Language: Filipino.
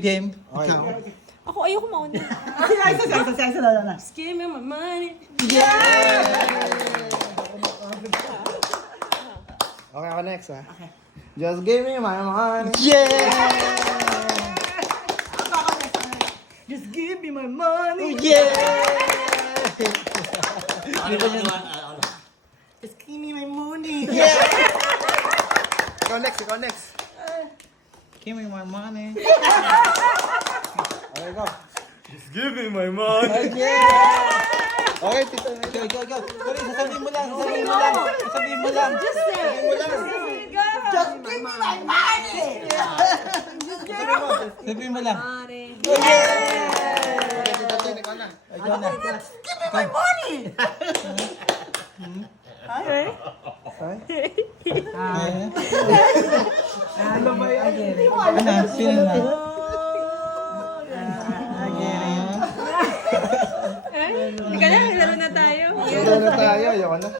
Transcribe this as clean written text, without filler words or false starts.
Game. Okay. Ako ayoko mauna. Isa na. Just give me my money. Okay, ako next ha. Okay. Just give me my money. Just give me my money. Just give me my money. Ikaw next, ikaw next. Give me my money. Okay, go. Just give me my money. Okay, tito. Go. Sorry, sasabihin mo lang. Sasabihin mo lang. Just say. Just give me my money. Sabihin mo lang. Pare. Tito Tin, ikaw na. Ikaw na. Give me my money. Ano ba yan? Ano? Sino na? Ika na, laro na tayo. Ito na tayo, ayoko na.